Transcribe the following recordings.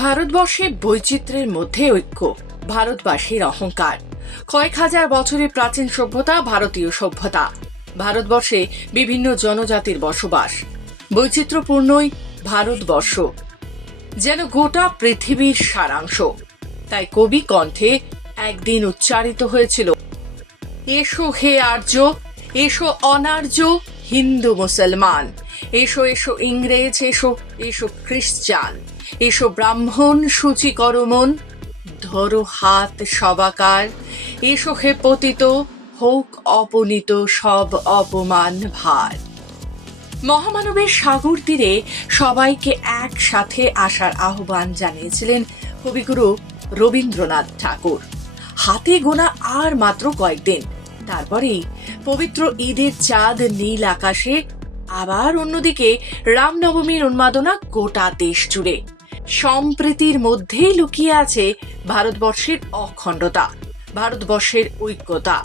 ভারতবর্ষে বৈচিত্র্যের মধ্যে ঐক্য, ভারতবাসীর অহংকার। কয়েক হাজার বছরের প্রাচীন সভ্যতা, ভারতীয় সভ্যতা। ভারতবর্ষে বিভিন্ন জনজাতির বসবাস। বৈচিত্র্যপূর্ণই ভারতবর্ষ, যেন গোটা পৃথিবীর সারাংশ। তাই কবি কণ্ঠে একদিন উচ্চারিত হয়েছিল, এসো হে আর্য, এসো অনার্য হিন্দু মুসলমান, এসো এসো ইংরেজ, এসো এসো খ্রিস্টান। এসো ব্রাহ্মণ, সূচি করমন ধরো হাত সবাকার। এসো হে পতিত, হোক অপনীত সব অপমান ভার। মহামানবের সাগর তীরে সবাইকে একসাথে আসার আহ্বান জানিয়েছিলেন কবিগুরু রবীন্দ্রনাথ ঠাকুর। হাতে গোনা আর মাত্র কয়েকদিন। তারপরেই পবিত্র ঈদের চাঁদ নীল আকাশে আবার অন্যদিকে, রামনবমীর উন্মাদনা গোটা দেশ জুড়ে। সম্প্রীতির মধ্যেই লুকিয়ে আছে ভারতবর্ষের অখণ্ডতা, ভারতবর্ষের ঐক্যতা।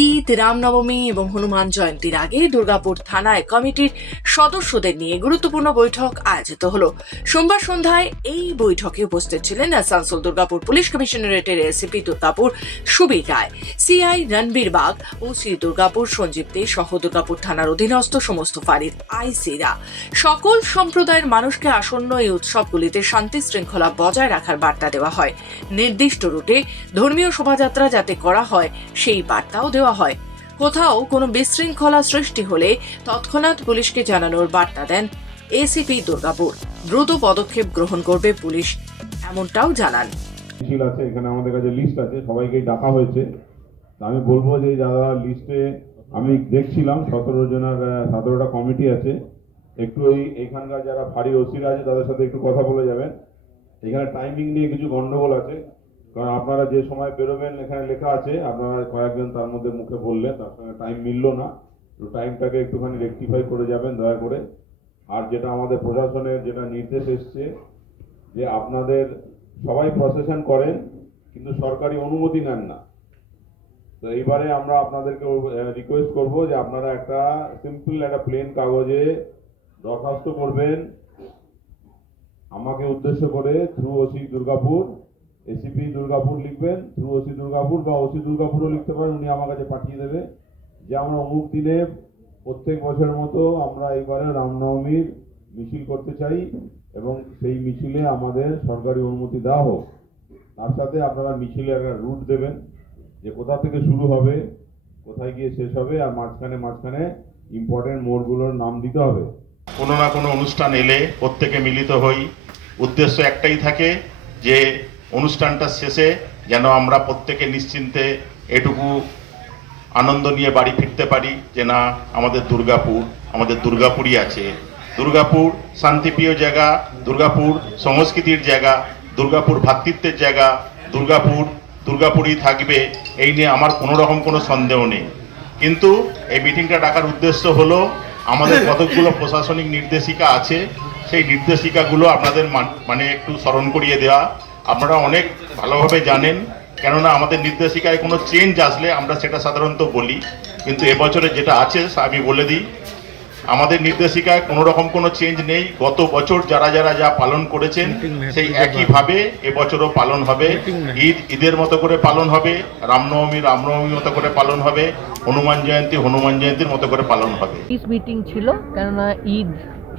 ঈদ, রামনবমী এবং হনুমান জয়ন্তীর আগে দুর্গাপুর থানায় কমিটির সদস্যদের নিয়ে গুরুত্বপূর্ণ বৈঠক আয়োজিত হলো। সোমবার সন্ধ্যায় এই বৈঠকে উপস্থিত ছিলেন Asansol Durgapur police কমিশনারেটের ACP Durgapur Subir Roy, CI Ranbir Bag, OC Durgapur Sanjib Dey সহ দুর্গাপুর থানার অধীনস্থ সমস্ত ফাঁড়ির আইসিরা। সকল সম্প্রদায়ের মানুষকে আসন্ন এই উৎসবগুলিতে শান্তি শৃঙ্খলা বজায় রাখার বার্তা দেওয়া হয়। নির্দিষ্ট রুটে ধর্মীয় শোভাযাত্রা যাতে করা হয়, সেই বার্তাও দেওয়া হয়। কোথাও কোনো বিশৃঙ্খলা সৃষ্টি হলে তৎক্ষণাৎ পুলিশকে জানানোর বার্তা দেন এসিপি দুর্গাপুর। দ্রুত পদক্ষেপ গ্রহণ করবে পুলিশ, এমনটাও জানান। মিছিল আছে, এখানে আমাদের কাছে লিস্ট আছে সবাইকেই ডাকা হয়েছে। আমি বলব যে যারা লিস্টে আমি দেখছিলাম, সতেরো জনের সতেরোটা কমিটি আছে। একটু ওই এখানকার যারা ফাঁড়ি ওসিরা আছে, তাদের সাথে একটু কথা বলে যাবেন। এখানে টাইমিং নিয়ে কিছু গন্ডগোল আছে। কারণ আপনারা যে সময় বেরোবেন, এখানে লেখা আছে, আপনারা কয়েকজন তার মধ্যে মুখে বললেন, তার সঙ্গে টাইম মিললো না। তো টাইমটাকে একটুখানি রেকটিফাই করে যাবেন, দয়া করে। আর যেটা আমাদের প্রশাসনের যেটা নির্দেশ এসছে, যে আপনাদের সবাই প্রসেশন করেন, কিন্তু সরকারি অনুমতি নেন না। তো এইবারে আমরা আপনাদেরকে রিকোয়েস্ট করব যে আপনারা একটা সিম্পল একটা প্লেন কাগজে দরখাস্ত করবেন। আমাকে উদ্দেশ্য করে through OC Durgapur ACP Durgapur লিখবেন থ্রু ওসি দুর্গাপুর বা ওসি দুর্গাপুরও লিখতে পারেন, উনি আমার কাছে পাঠিয়ে দেবে। যে আমরা অমুক দিনে প্রত্যেক বছরের মতো আমরা এবারে রামনবমীর মিছিল করতে চাই এবং সেই মিছিলে আমাদের সরকারি অনুমতি দেওয়া হোক। তার সাথে আপনারা মিছিলে একটা রুট দেবেন, যে কোথা থেকে শুরু হবে, কোথায় গিয়ে শেষ হবে, আর মাঝখানে মাঝখানে ইম্পর্টেন্ট মোড়গুলোর নাম দিতে হবে। কোনো না কোনো অনুষ্ঠান এলে প্রত্যেকে মিলিত হই। উদ্দেশ্য একটাই থাকে যে অনুষ্ঠানটা শেষে যেন আমরা প্রত্যেকে নিশ্চিন্তে এটুকু আনন্দ নিয়ে বাড়ি ফিরতে পারি যে না আমাদের দুর্গাপুর আমাদের দুর্গাপুরই আছে। দুর্গাপুর শান্তিপ্রিয় জায়গা দুর্গাপুর সংস্কৃতির জায়গা দুর্গাপুর ভ্রাতৃত্বের জায়গা দুর্গাপুর দুর্গাপুরই থাকবে এই নিয়ে আমার কোনো রকম কোনো সন্দেহ নেই। কিন্তু এই মিটিংটা ডাকার উদ্দেশ্য হলো আমাদের কতকগুলো প্রশাসনিক নির্দেশিকা আছে সেই নির্দেশিকাগুলো আপনাদের মান- মানে একটু স্মরণ করিয়ে দেওয়া। আপনারা অনেক ভালোভাবে জানেন কেননা আমাদের নির্দেশিকায় কোনো চেঞ্জ আসলে আমরা সেটা সাধারণত বলি। কিন্তু এবছরে যেটা আছে আমি বলে দিই। আমাদের নির্দেশিকায় কোনো রকম কোনো চেঞ্জ নেই। গত বছর যারা যারা যা পালন করেছেন সেই একইভাবে এবছরও পালন হবে। ঈদ ঈদের মতো করে পালন হবে। রামনবমী রামনবমীর মতো করে পালন হবে। হনুমান জয়ন্তী হনুমান জয়ন্তীর মতো করে পালন হবে। পিস মিটিং ছিল কেননা ঈদ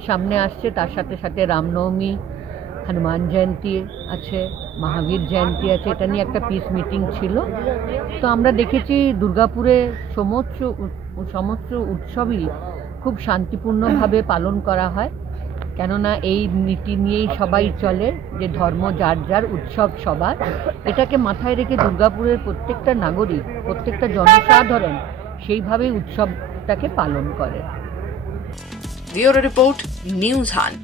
সামনে আসছে তার সাথে সাথে রামনবমী হনুমান জয়ন্তী আছে, মহাবীর জয়ন্তী আছে, এটা নিয়ে একটা পিস মিটিং ছিল। তো আমরা দেখেছি দুর্গাপুরে সমস্ত সমস্ত উৎসবই খুব শান্তিপূর্ণভাবে পালন করা হয়। কেননা এই নীতি নিয়েই সবাই চলে, যে ধর্ম যার যার উৎসব সবার। এটাকে মাথায় রেখে দুর্গাপুরের প্রত্যেকটা নাগরিক, প্রত্যেকটা জনসাধারণ সেইভাবেই উৎসবটাকে পালন করে। Report, news hunt.